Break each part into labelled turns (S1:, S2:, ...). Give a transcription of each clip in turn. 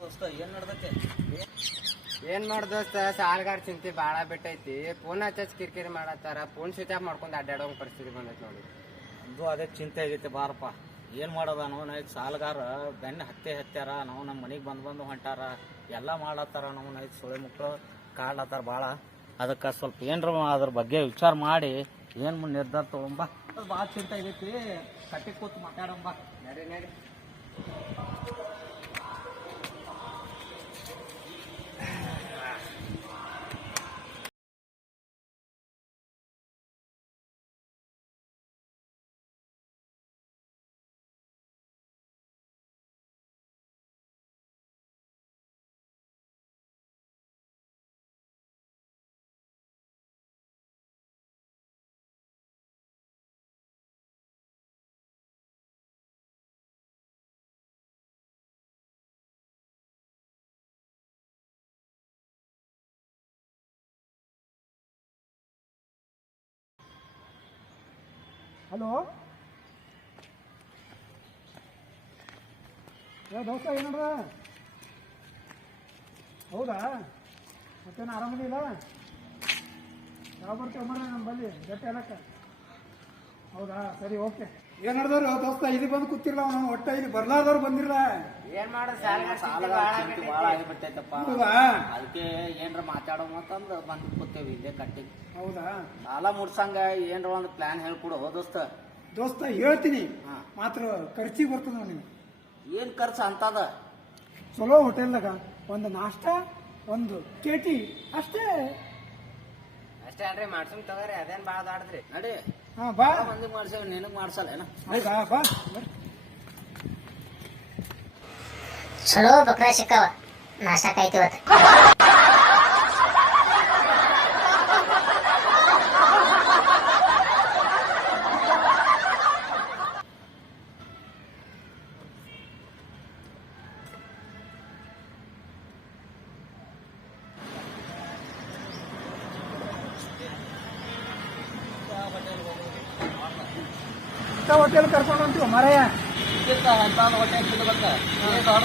S1: ದೋಸ್ತ ಏನ್ ನಡ್ದೈತೆ?
S2: ಏನು ಮಾಡ್ ದೋಸ್ತ ಸಾಲ್ಗಾರ್ ಚಿಂತೆ ಬಾಳ ಬಿಟ್ಟೈತಿ. ಫೋನ್ ಹಚ್ಚ ಕಿರಿಕಿರಿ ಮಾಡತ್ತಾರ. ಫೋನ್ ಸ್ವಿಚ್ ಆಫ್ ಮಾಡ್ಕೊಂಡು ಅಡ್ಡಾಡೋ ಪರಿಸ್ಥಿತಿ ಬಂದೈತಿ ನೋಡಿ.
S1: ಅದು ಅದೇ ಚಿಂತೆ ಆಗೈತಿ ಬಾರಪ್ಪ. ಏನ್ ಮಾಡೋದ ನಾವು? ನಾಯ್ ಸಾಲಗಾರ ಬೆನ್ನ ಹತ್ತೆ ಹತ್ಯಾರ. ನಾವು ನಮ್ಮ ಮನೆಗೆ ಬಂದ್ ಬಂದು ಹೊಂಟಾರ. ಎಲ್ಲ ಮಾಡತ್ತಾರ ನಾವು. ನೈಟ್ ಸೊಳ್ಳೆ ಮಕ್ಕಳು ಕಾಡ್ಲತ್ತಾರ ಭಾಳ ಅದಕ್ಕೆ ಸ್ವಲ್ಪ ಏನ್ರ ಅದ್ರ ಬಗ್ಗೆ ವಿಚಾರ ಮಾಡಿ ಏನ್ ಮುಂದೆ ನಿರ್ಧಾರ ತಗೊಂಬ. ಭಾಳ ಚಿಂತೆ ಆಗೈತಿ. ಕಟ್ಟಿ ಕೂತ್ ಮಾತಾಡಂಬ.
S2: ನಡಿ ನಡಿ.
S3: ಹಲೋ ಏ ದೋಸ್ತ ಏನಂದ್ರ ಹೌದಾ? ಮತ್ತೇನು ಆರಾಮದಿಲ್ಲ ಯಾವ ಬರ್ತೀವಿ ಮರ ನಮ್ಮ ಬಲ್ಲಿ ಗಟ್ಟಿ ಹೇಳಕ್ಕ ಹೌದಾ? ಸರಿ ಓಕೆ. ಏನ್ ನಡ್ದವ್ರು? ದೋಸ್ತ ಇಲ್ಲಿ ಬಂದು ಕೂತಿರ್ಲ ಅವನು. ಒಟ್ಟ ಇಲ್ಲಿ ಬರ್ಲಾರ್ದವ್ರು ಬಂದಿರಲ್ಲ
S2: ಏನ್ ಮಾಡೋದು ಬಾಳ
S1: ಆಗಿಬಿಟ್ಟೈತಪ್ಪ.
S3: ಹೌದಾ?
S1: ಅದಕ್ಕೆ ಏನ್ರ ಮಾತಾಡೋ ಅಂತಂದ್ ಬಂದು ಕೂತೇವಿ ಇಲ್ಲೇ ಕಟ್ಟಿ.
S3: ಹೌದಾ?
S1: ಸಾಲ ಮುಡ್ಸಂಗ ಏನ್ರ ಒಂದು ಪ್ಲಾನ್ ಹೇಳ್ಕೊಡು ಹೋ ದೋಸ್ತ.
S3: ದೋಸ್ತ ಹೇಳ್ತೀನಿ.
S1: ಹಾ.
S3: ಮಾತ್ರ ಖರ್ಚಿಗೆ ಬರ್ತದ ನೀನು
S1: ಏನ್ ಖರ್ಚು ಅಂತದ?
S3: ಚಲೋ ಹೋಟೆಲ್ದಾಗ ಒಂದು ನಾಷ್ಟ ಒಂದು ಕೇಟಿ ಅಷ್ಟೇ.
S2: ಅಷ್ಟೇ ಅಲ್ರಿ ಮಾಡ್ಸುಮ್ ತಗೋರಿ ಅದೇನ್ ಬಾಳ ದಾಡದ್ರಿ.
S1: ನಡಿ.
S3: ಹಾ ಬಾ.
S1: ಮಂದಿ ಮಾಡ್ಸೇವಿ ನಿನಗ್ ಮಾಡ್ಸಲ್ಲ ಏನ?
S3: ಬಾ ಬಾ
S4: ಚಲೋ ಬಕ್ರ ಸಿಕ್ಕವ. ನಾಷ್ಟಕ್ಕಾಯ್ತು ಇವತ್ತು.
S3: ಇಂಥ ಹೋಟೆಲ್ ಕರ್ಕೊಂಡು ಅಂತೀವಿ ಮರಯ್ಯ
S1: ಎಂತಾದ ಹೊಟ್ಟೆ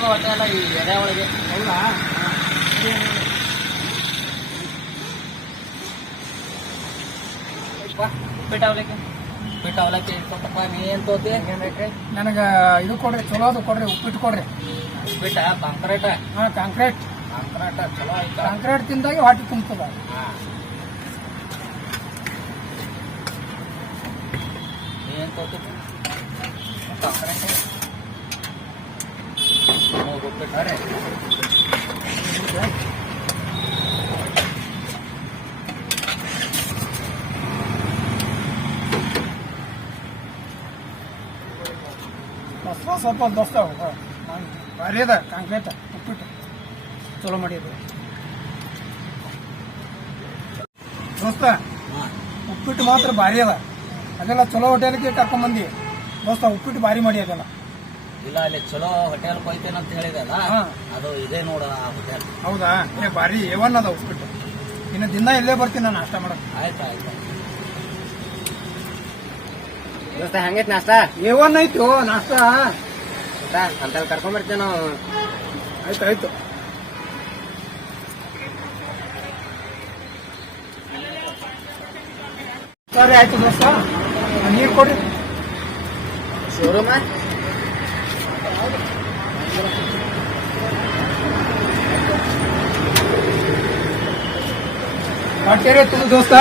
S1: ಹೊಟ್ಟೆ ಅಲ್ಲ ಈ ಒಳಗೆ
S3: ಹೌದಾ?
S1: ಅವಲಕ್ಕಿ. ಅವಲಕ್ಕಿ ಕೊಟ್ಟಪ್ಪ ನೀ ಏನು ತೋತಿ
S3: ನನಗ ಇದು ಕೊಡ್ರಿ ಚಲೋ ಅದು ಕೊಡ್ರಿ ಉಪ್ಪಿಟ್ಟು ಕೊಡ್ರಿ.
S1: ಉಪ್ಪಿಟ್ಟ ಕಾಂಕ್ರೀಟ್.
S3: ಹಾ ಕಾಂಕ್ರೀಟ್.
S1: ಕಾಂಕ್ರೀಟ್ ಚಲೋ ಆಯ್ತ?
S3: ಕಾಂಕ್ರೀಟ್ ತಿಂದಾಗಿ ಹೊಟ್ಟೆ ತುಂಬತದ.
S1: ಹಾ. ಏನ್
S3: ಸ್ವಲ್ಪ ದೋಸ್ತ ಭಾರಿ ಅದ ಕಾಂಕ್ರೀಟ್ ಉಪ್ಪಿಟ್ಟು ಚಲೋ ಮಾಡಿದ್ರು ದೋಸ್ತ ಉಪ್ಪಿಟ್ಟು ಮಾತ್ರ ಭಾರಿ ಅದ ಅದೆಲ್ಲ ಚಲೋ ಹೋಟೆಲ್ಗೆ ಕರ್ಕೊಂಬಂದಿ ದೋಸ್ತ ಉಪ್ಪಿಟ್ಟು ಭಾರಿ ಮಾಡಿ ಅದೆಲ್ಲ.
S1: ಇಲ್ಲ ಅಲ್ಲಿ ಚಲೋ ಹೋಟೆಲ್ ಹೋಯ್ತೇನೆ ಅಂತ ಹೇಳಿದಲ್ಲ
S3: ಹಾ.
S1: ಅದು ಇದೆ ನೋಡ ಆ ಹೋಟೆಲ್
S3: ಹೌದಾ? ಏ ಭಾರಿ ಏವನ್ ಅದ ಉಪ್ಪಿಟ್ಟು. ಇನ್ನು ದಿನ ಇಲ್ಲೇ ಬರ್ತೀನಿ ನಾನು ನಾಷ್ಟ ಮಾಡಕ್ಕೆ
S1: ಆಯ್ತು ಆಯ್ತು.
S2: ದೋಸ್ತ ಹೆಂಗೈತ್ ನಾಷ್ಟ?
S3: ಏವನ್ ಐತು ನಾಷ್ಟ.
S2: ಅಂತ ಕರ್ಕೊಂಡ್ ಬರ್ತೀವಿ ನಾವು.
S3: ಆಯ್ತು ಆಯ್ತು. ಸರಿ ಆಯ್ತು ದೋಸ್ತ. ನೀರು ಕೊಡಿ.
S2: ಶೋರೂಮ?
S3: ಹೊಟ್ಟೆರೆ ತುಂಬ ದೋಸ್ತ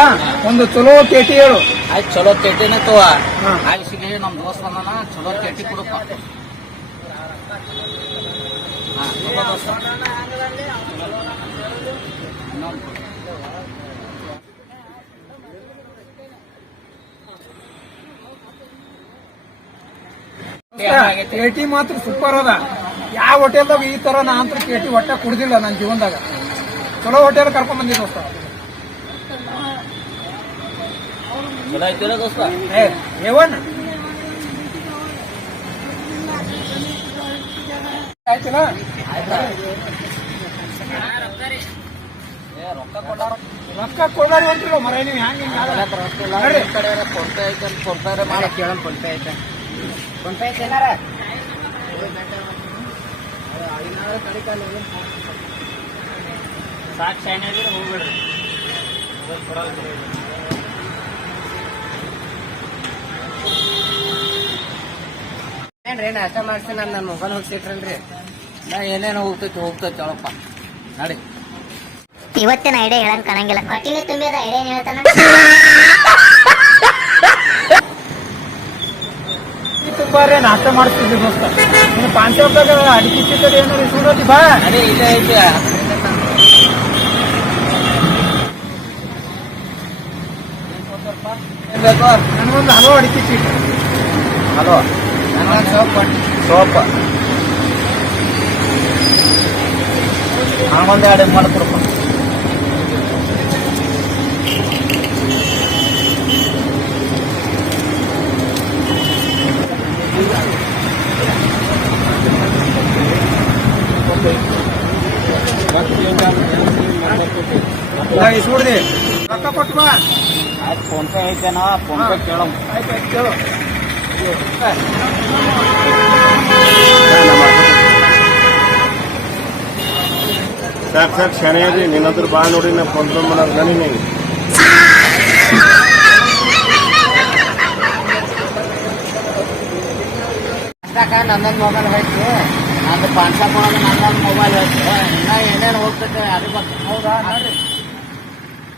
S3: ಒಂದು ಚಲೋ ತೇಟಿ ಹೇಳು.
S1: ಆಯ್ತು ಚಲೋ ತೇಟಿನ ತೋ
S3: ಆಯ್ತು
S1: ಆಯ್ಸಿಗೆ ನಮ್ ದೋಸ್ತ ಬಂದಾನ ಚಲೋ ಕೆಟ್ಟಿ ಕೊಡಪ್ಪ ಹಾಂ ದೋಸ್ತ.
S3: ಕೇಟಿ ಮಾತ್ರ ಸೂಪರ್ ಅದ. ಯಾವ ಹೋಟೆಲ್ದಾಗ ಈ ತರ ನಾ ಅಂತ ಕೇಟಿ ಹೊಟ್ಟೆ ಕುಡ್ದಿಲ್ಲ ನನ್ನ ಜೀವನದಾಗ. ಚಲೋ ಹೋಟೆಲ್ ಕರ್ಕೊಂಡ್ ಬಂದಿ ದೋಸ್ತ. ಏವನ್ ಆಯ್ತಲ್ಲ?
S1: ರೊಕ್ಕ ಕೊಡಾರ
S3: ಹೊಂಟಿರೋ ಮರ ನೀವು ಹೆಂಗ್ ಹಿಂಗ್?
S1: ರೊಕ್ಕ ಇಲ್ಲ.
S3: ನಡ್ರಿ.
S1: ಈ ಕಡೆ ಫೋನ್ ಪೇ ಐತೆ ಕೊಡ್ತಾರೆ ಮಾಡಿ.
S2: ಕೇಳಮ್ ಫೋನ್ ಐತೆ ಪೇ ಐತೆ ಏನಾರ?
S1: ಸಾಕು ಶಾಣೆ ಆಗಿದ್ರೆ ಹೋಗ್ಬಿಡ್ರಿ. ಮೊಬೈಲ್ ಕೊಡಲ್ಲ ಬಿಡ್ರಿ.
S2: ಏನ್ರಿ ನಾಷ್ಟ ಮಾಡ್ಸಿ ನಾನು ನನ್ನ ಮೊಬೈಲ್ ಹೋಗ್ಸಿಟ್ರಲ್ರಿ
S1: ನಾ ಏನೇನೋ ಹೋಗ್ತೈತಿ ಹೋಗ್ತೈತಿ ಅಳಪ್ಪ ನಡಿ.
S4: ಇವತ್ತಿನ ಐಡಿಯಾ ಹೇಳಂಗಿಲ್ಲ ಕಾಣಂಗಿಲ್ಲ. ಹೊಟ್ಟಿನ ತುಂಬಿದ ಐಡಿಯಾ ಹೇಳ್ತಾನ?
S3: ತುಂಬಾರೇ ನಾಷ್ಟ ಮಾಡಿಸ್ತಿದ್ವಿ ದೋಸ್ತ. ನೀವು ಪಾಂಚ ರೂಪಾಯಿ ಅಡಿಕೆ ಸಿಗ್ತದೆ ಏನಾರು ಸುಡೋದಿ ಬಾ.
S1: ಅದೇ ಇಲ್ಲೇ ಐತೆ. ಏನ್
S3: ನನಗೊಂದು ಹಲೋ ಅಡಿಕೆ ಚೀಟ್.
S1: ಹಲೋ.
S2: ನನಗೊಂದು ಸೋಪ್.
S1: ಸೋಪ್. ನನಗೊಂದು ಎರಡು ಮಾಡ್ಕೊಡಪ್ಪ
S3: ಸುಡ್ದಿ ರೊಕ್ಕ ಕೊಟ್ಟು ಬಾ.
S1: ಆಯ್ತು ಫೋನ್ ಪೇ ಐತೇನೋ ಫೋನ್ ಪೇ ಕೇಳಮ್
S3: ಆಯ್ತು ಆಯ್ತು ಕೇಳು.
S5: ಸಾಕ್ ಸಾಕ್ ಶನಿ ಅದಿ ನಿನ್ನ ಹತ್ರ ಬಾ ನೋಡಿ ನಾ ಫೋನ್ ಪೇ ಮಾಡೋದು ನನಗೆ
S2: ಅಷ್ಟಾಕ ನನ್ನೊಂದು ಮೊಬೈಲ್ ಹೋಯ್ತು.
S1: ನಂದು ಪಾನ್ ಶಾಪ್ ಒಳಗೆ ನನ್ನೊಂದು ಮೊಬೈಲ್ ಐತೆ ಇನ್ನ ಏನೇನು ಹೋಗ್ತೈತೆ ಅದು ಗೊತ್ತ
S3: ಹೌದಾ? ನೋಡ್ರಿ.